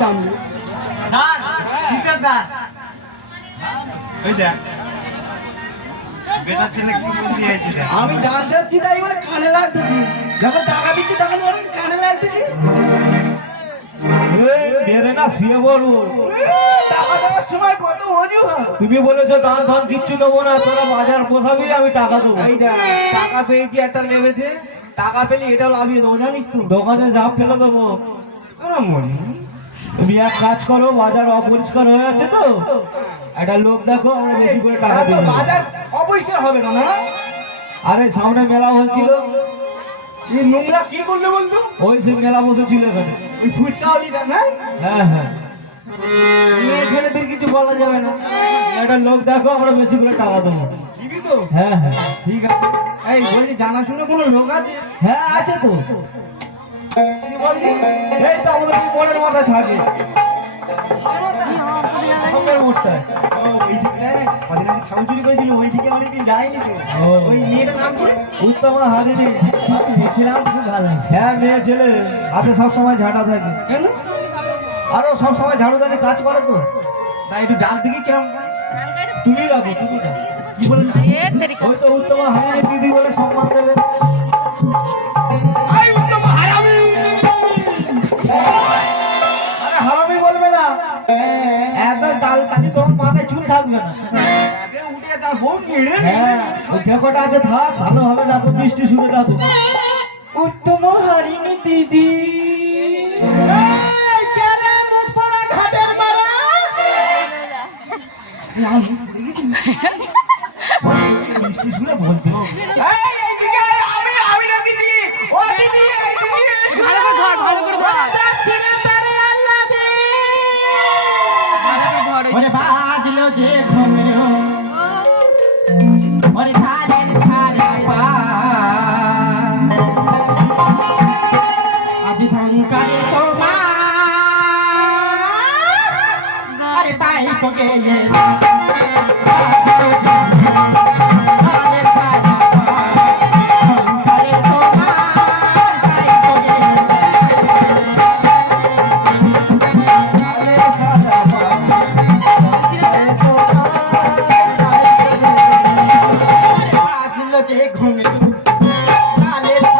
দাম কিসের ওই দেখ। আমি দান চাচ্ছি তাই বলে কানে লাগতেছি যখন টাকা দিচ্ছি তখন বলে কানে লাগতেছি তুমি বলেছ দান ফান কিচ্ছু দেবো না তোরা বাজার পোষাবি আমি টাকা দেবো? টাকা পেয়েছি একটা লেগেছে টাকা পেলে এটাও লাভিয়ে দেবো জানিস তুই দোকানে যা ফেলে দেবো। মনে। তুমি এক কাজ করো বাজার অপরিষ্কার হয়ে আছে তো? একটা লোক দেখো আমরা বেশি করে টাকা দেবো বাজার অপরিষ্কার হবে না না? আরে সামনে মেলা হচ্ছিল এই নোংরা কি করলে বলতো? ওই সে মেলা বসেছিল এখানে। ওই দিটা না? হ্যাঁ হ্যাঁ। মেয়ে ছেলেদের কিছু বলা যাবে না। একটা লোক দেখো আমরা বেশি করে টাকা দেবো। দিবি তো? হ্যাঁ হ্যাঁ। ঠিক আছে। এই বলছি জানাশোনা কোনো লোক আছে? হ্যাঁ আছে তো। কি বললি এই তো আমাদের মাথা থাকে মোড়টায় ও, ওই দিকটায় কদিন আগে ছাগল চুরি করেছিল ওই দিকে অনেকদিন যায়নি ওই মেয়েটার নাম কি উত্তম হারিনি ছেলেরাও খুব ভালো হ্যাঁ মেয়ে ছেলে হাতে সবসময় ঝাঁটা থাকে কেন আরও সবসময় ঝাড়ুদানি কাজ করে তো তাই একটু ডাল দিকে কিরম তুমি লাগো তুমি কি বলে ওই তো উত্তম হারিনি দিদি বলে সম্মান দেবে হ্যাঁ ওই আছে থাক ভালোভাবে রাখো বৃষ্টি শুরু রাখো উত্তম হারিণী দিদি। ঘাটের যে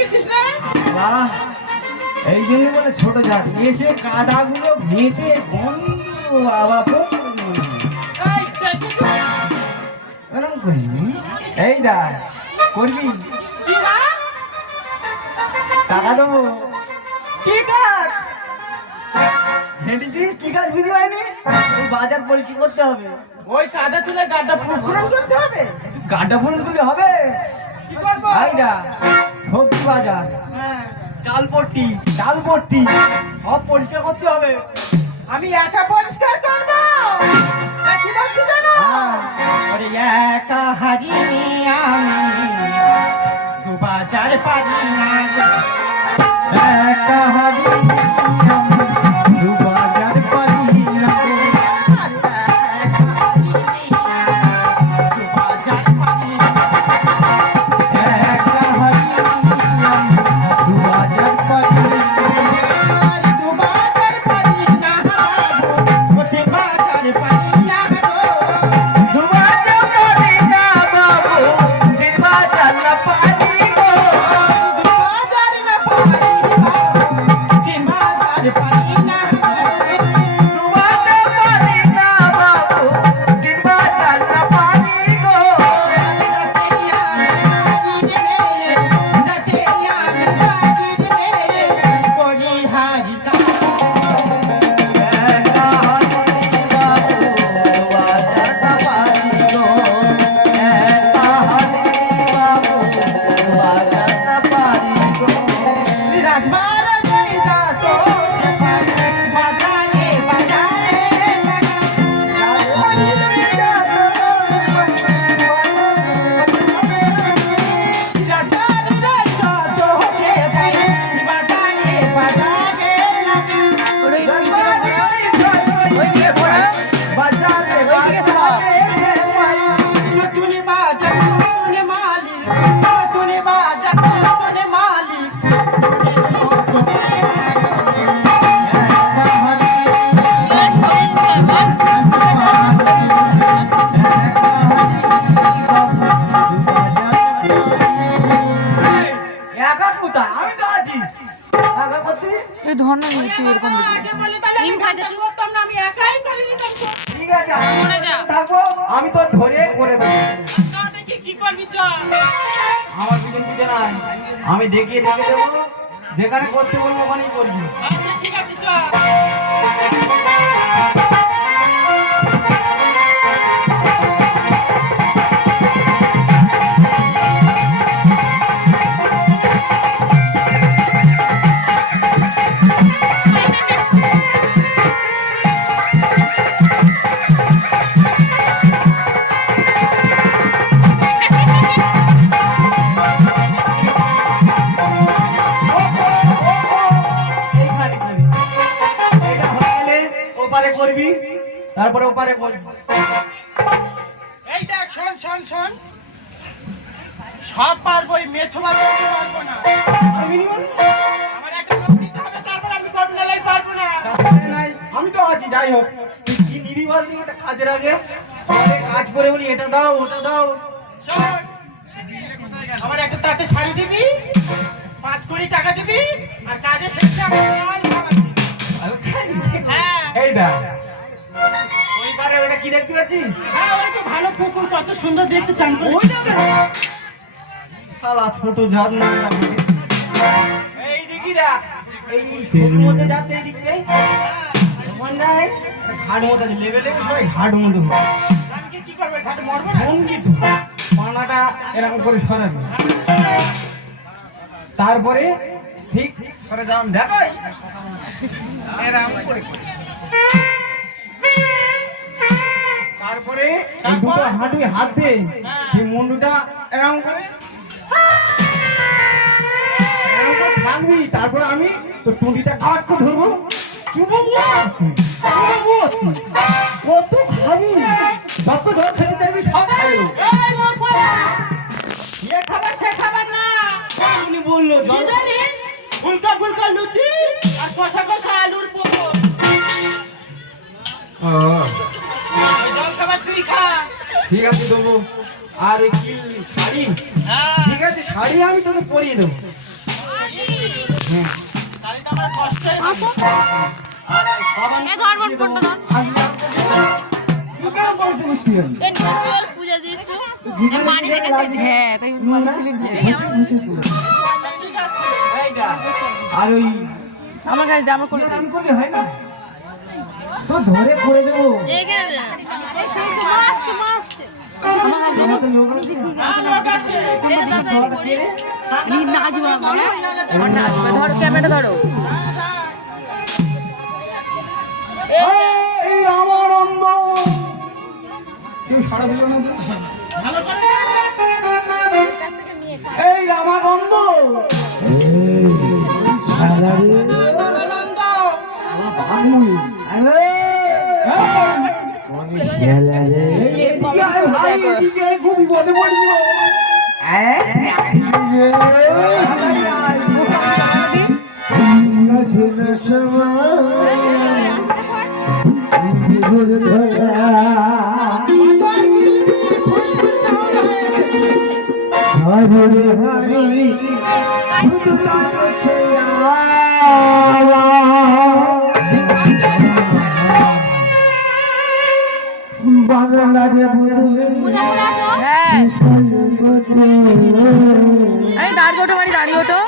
রেখেছিস রে বাহ এই জন্য বলে ছোট জাত এসে কাদাগুলো ঘেঁটে বন্ধ বাবা এই দা করবি? কি টাকা দেবো। কি কাজ? হেঁটেছি কি কাজ বুঝতে পারিনি ওই বাজার পরিষ্কার করতে হবে? ওই কাদা তুলে গাড্ডা ফুরফুরন করতে হবে গাড্ডা ফোন করলে হবে? কি করব? আইডা সবজি বাজার হ্যাঁ, চাল পট্টি সব পরিষ্কার করতে হবে। আমি একা পরিষ্কার করব? কি বলছি জানো ওরে একা হারিয়ে আমি দু বাজার পারি না। একা হারি তারপর আমি তো ধরে করে দেবো চল দেখি কি করবি চল। আমার পিছন পিছন আয় আমি দেখিয়ে দেখে দেবো। যেখানে করতে বলব ওখানেই করবি। আচ্ছা ঠিক আছে চল। তারপরে ওপারে করবি এই দেখ শোন শোন শোন। সব পারব ওই মেছো পারব পারব না। আর মিনিমাম? আমার একটা দিতে হবে তারপর আমি করব না লাই পারব না। আমি তো আছি যাই হোক। তুই কি নিবি বল দিকে? একটা কাজের আগে। আরে কাজ করে বলি এটা দাও ওটা দাও। আমার একটা তাতে শাড়ি দিবি পাঁচ কোটি টাকা দিবি আর কাজে শেষে আমার দেওয়াল খাবার দিবি। হ্যাঁ। এই দেখ। পারে ওটা কি দেখতে পাচ্ছিস? হ্যাঁ ওই তো ভালো পুকুর কত সুন্দর দেখতে চান করে। ওই যাবে শালা ছোট না। এই এই মধ্যে যাচ্ছে এই দিক তোমার নাই? ঘাট মতো আছে লেভেল সবাই ঘাট মতো হয়। কি করব ঘাটে মরবো না? সংগীত পানাটা এরকম করে সরাবে। তারপরে ঠিক সরে যাও দেখাই এরকম করে। দুটো হাঁটু হাত দিয়ে মুন্ডুটা এরকম করে থাকবি তারপরে আমি তো টুটিটা কাট করে ধরবো। কত খাবি? যত ধর খেতে চাইবি সব খাবি এ খাবার সে খাবার না। উনি বলল? জল ফুলকা ফুলকা লুচি? ঠিক আছে দেবো আর কি শাড়ি। হ্যাঁ ঠিক আছে শাড়ি আমি তোকে পরিয়ে দেবো। হ্যাঁ। আর হ্যাঁ। আর ওই আমার কাছে জামা করলে হয় না? তো ধরে করে দেবো। ধরো ক্যামেরা ধরো তুমি সারা দিল না করে আছো হ্যাঁ এই দাঁড়িয়ে ওঠো।